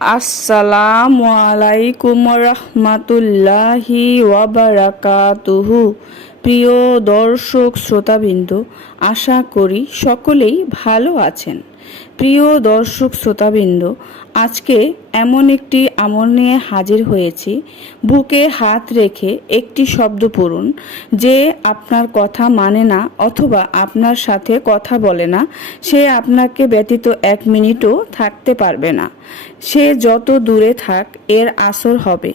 আসসালামু আলাইকুম রহমাতুল্লাহি ওয়াবারাকাতুহু। প্রিয় দর্শক শ্রোতাবৃন্দ, আশা করি সকলেই ভালো আছেন। প্রিয় দর্শক শ্রোতাবৃন্দ, আজকে এমন একটি আমল নিয়ে হাজির হয়েছি। বুকে হাত রেখে একটি শব্দ পড়ুন। যে আপনার কথা মানে না অথবা আপনার সাথে কথা বলে না, সে আপনাকে ব্যতীত 1 মিনিটও থাকতে পারবে না। সে যত দূরে থাক, এর আসর হবে।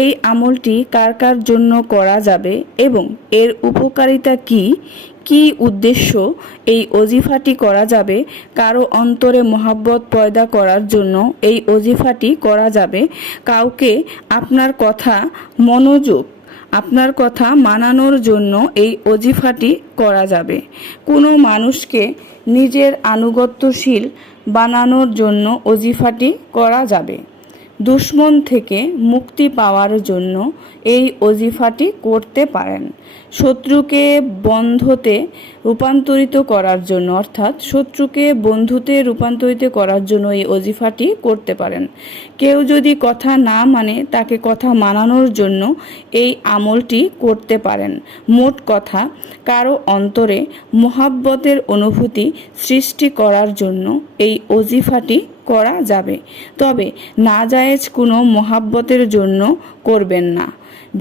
এই আমলটি কার কার জন্য করা যাবে এবং এর উপকারিতা কি কি উদ্দেশ্য এই ওজিফাটি করা যাবে, কারো অন্তরে মহাব্বত পয়দা করার জন্য এই ওজিফাটি করা যাবে, কাউকে আপনার কথা আপনার কথা মানানোর জন্য এই ওজিফাটি করা যাবে, কোনো মানুষকে নিজের আনুগত্যশীল বানানোর জন্য ওজিফাটি করা যাবে, দুশ্মন থেকে মুক্তি পাওয়ার জন্য এই ওজিফাটি করতে পারেন, শত্রুকে বন্ধুতে রূপান্তরিত করার জন্য অর্থাৎ শত্রুকে বন্ধুতে রূপান্তরিত করার জন্য এই ওজিফাটি করতে পারেন। কেউ যদি কথা না মানে, তাকে কথা মানানোর জন্য এই আমলটি করতে পারেন। মোট কথা, কারো অন্তরে মোহাব্বতের অনুভূতি সৃষ্টি করার জন্য এই ওজিফাটি করা যাবে। তবে নাজায়েজ কোনো মোহাব্বতের জন্য করবেন না।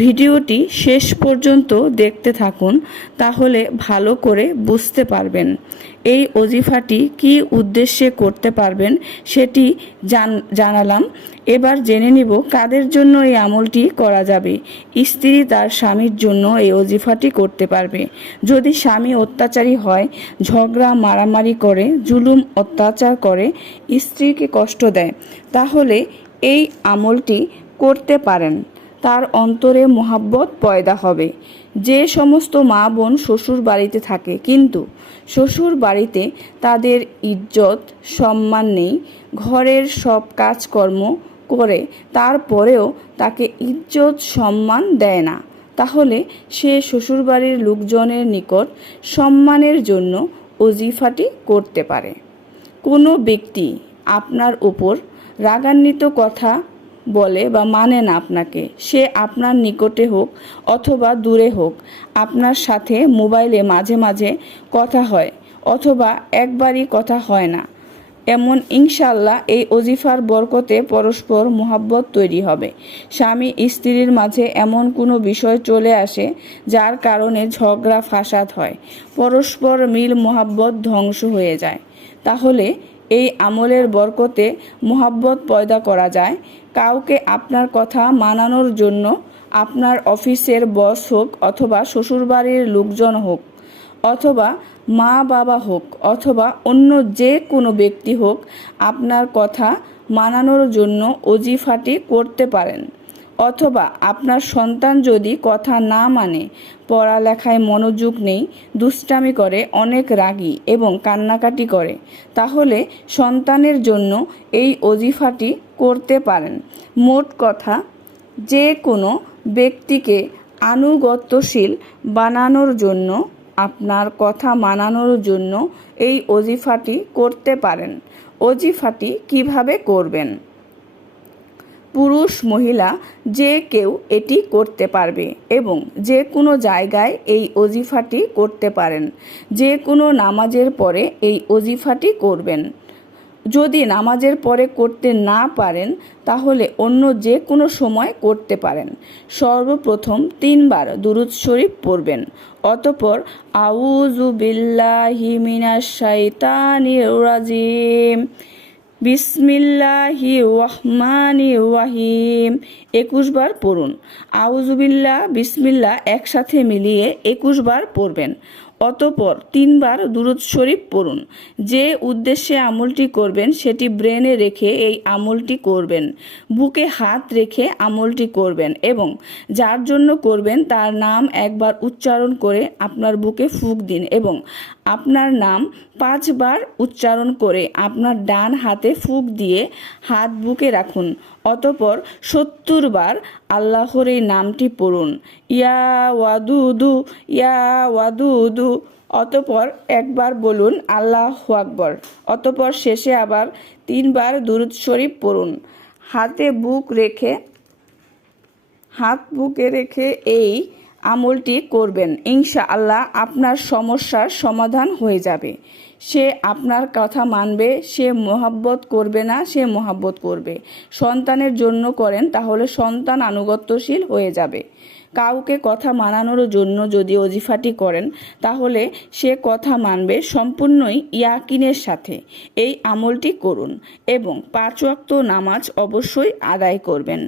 ভিডিওটি শেষ পর্যন্ত দেখতে থাকুন, তাহলে ভালো করে বুঝতে পারবেন। এই ওজিফাটি কি উদ্দেশ্যে করতে পারবেন সেটি জানালাম। এবার জেনে নিব কাদের জন্য এই আমলটি করা যাবে। স্ত্রী তার স্বামীর জন্য এই ওজিফাটি করতে পারবে। যদি স্বামী অত্যাচারী হয়, ঝগড়া মারামারি করে, জুলুম অত্যাচার করে, স্ত্রীকে কষ্ট দেয়, তাহলে এই আমলটি করতে পারেন। তার অন্তরে মোহাব্বত পয়দা হবে। যে সমস্ত মা বোন শ্বশুর বাড়িতে থাকে কিন্তু শ্বশুর বাড়িতে তাদের ইজ্জত সম্মান নেই, ঘরের সব কাজকর্ম করে তারপরেও তাকে ইজ্জত সম্মান দেয় না, তাহলে সে শ্বশুরবাড়ির লোকজনের নিকট সম্মানের জন্য ওজিফাটি করতে পারে। কোনো ব্যক্তি আপনার উপর রাগান্বিত কথা বলে বা মানে না আপনাকে, সে আপনার নিকটে হোক অথবা দূরে হোক, আপনার সাথে মোবাইলে মাঝে মাঝে কথা হয় অথবা একবারই কথা হয় না, এমন ইনশাল্লাহ এই ওজিফার বরকতে পরস্পর মোহাব্বত তৈরি হবে। স্বামী স্ত্রীর মাঝে এমন কোনো বিষয় চলে আসে যার কারণে ঝগড়া ফাসাদ হয়, পরস্পর মিল মোহাব্বত ধ্বংস হয়ে যায়, তাহলে এই আমলের বরকতে মোহাব্বত পয়দা করা যায়। কাউকে আপনার কথা মানানোর জন্য আপনার অফিসের বস হোক অথবা শ্বশুরবাড়ির লোকজন হোক অথবা মা বাবা হোক অথবা অন্য যে কোনো ব্যক্তি হোক, আপনার কথা মানানোর জন্য ওজিফাটি করতে পারেন। অথবা আপনার সন্তান যদি কথা না মানে, পড়ালেখায় মনোযোগ নেই, দুষ্টামি করে, অনেক রাগী এবং কান্নাকাটি করে, তাহলে সন্তানের জন্য এই ওজিফাটি করতে পারেন। মোট কথা, যে কোনো ব্যক্তিকে আনুগত্যশীল বানানোর জন্য, আপনার কথা মানানোর জন্য এই ওজিফাটি করতে পারেন। ওজিফাটি কিভাবে করবেন? পুরুষ মহিলা যে কেউ এটি করতে পারবে এবং যে কোনো জায়গায় এই ওজিফাটি করতে পারেন। যে কোনো নামাজের পরে এই ওজিফাটি করবেন। যদি নামাজের পরে করতে না পারেন, তাহলে অন্য যে কোনো সময় করতে পারেন। সর্বপ্রথম 3 বার দুরূদ শরীফ পড়বেন, অতঃপর আউযু বিল্লাহি মিনাশ শাইতানির রাজিম বিসমিল্লাহির রহমানির রহিম 21 বার পড়ুন। আউযুবিল্লাহ বিসমিল্লাহ একসাথে মিলিয়ে 21 বার পড়বেন। অতঃপর 3 বার দুরূদ শরীফ পড়ুন। যে উদ্দেশ্যে আমলটি করবেন সেটি ব্রেনে রেখে এই আমলটি করবেন। বুকে হাত রেখে আমলটি করবেন এবং যার জন্য করবেন তার নাম একবার উচ্চারণ করে আপনার বুকে ফুঁক দিন এবং আপনার নাম 5 বার উচ্চারণ করে আপনার ডান হাতে ফুঁক দিয়ে হাত বুকে রাখুন। অতঃপর 70 বার আল্লাহর এই নামটি পড়ুন, ইয়া ওয়াদুদু ইয়া ওয়াদুদু। অতঃপর একবার বলুন আল্লাহু আকবার। অতঃপর শেষে আবার 3 বার দুরূদ শরীফ পড়ুন। হাত বুকে রেখে এই আমলটি করবেন। ইনশাআল্লাহ আপনার সমস্যার সমাধান হয়ে যাবে। সে আপনার কথা মানবে, সে মহব্বত করবে না, সে মহব্বত করবে। সন্তানের জন্য করেন তাহলে সন্তান আনুগত্যশীল হয়ে যাবে। কাউকে কথা মানানোর জন্য যদি ওজিফাটি করেন তাহলে সে কথা মানবে সম্পূর্ণই ইয়াকিনের সাথে। এই আমলটি করুন এবং 5 ওয়াক্ত নামাজ অবশ্যই আদায় করবেন।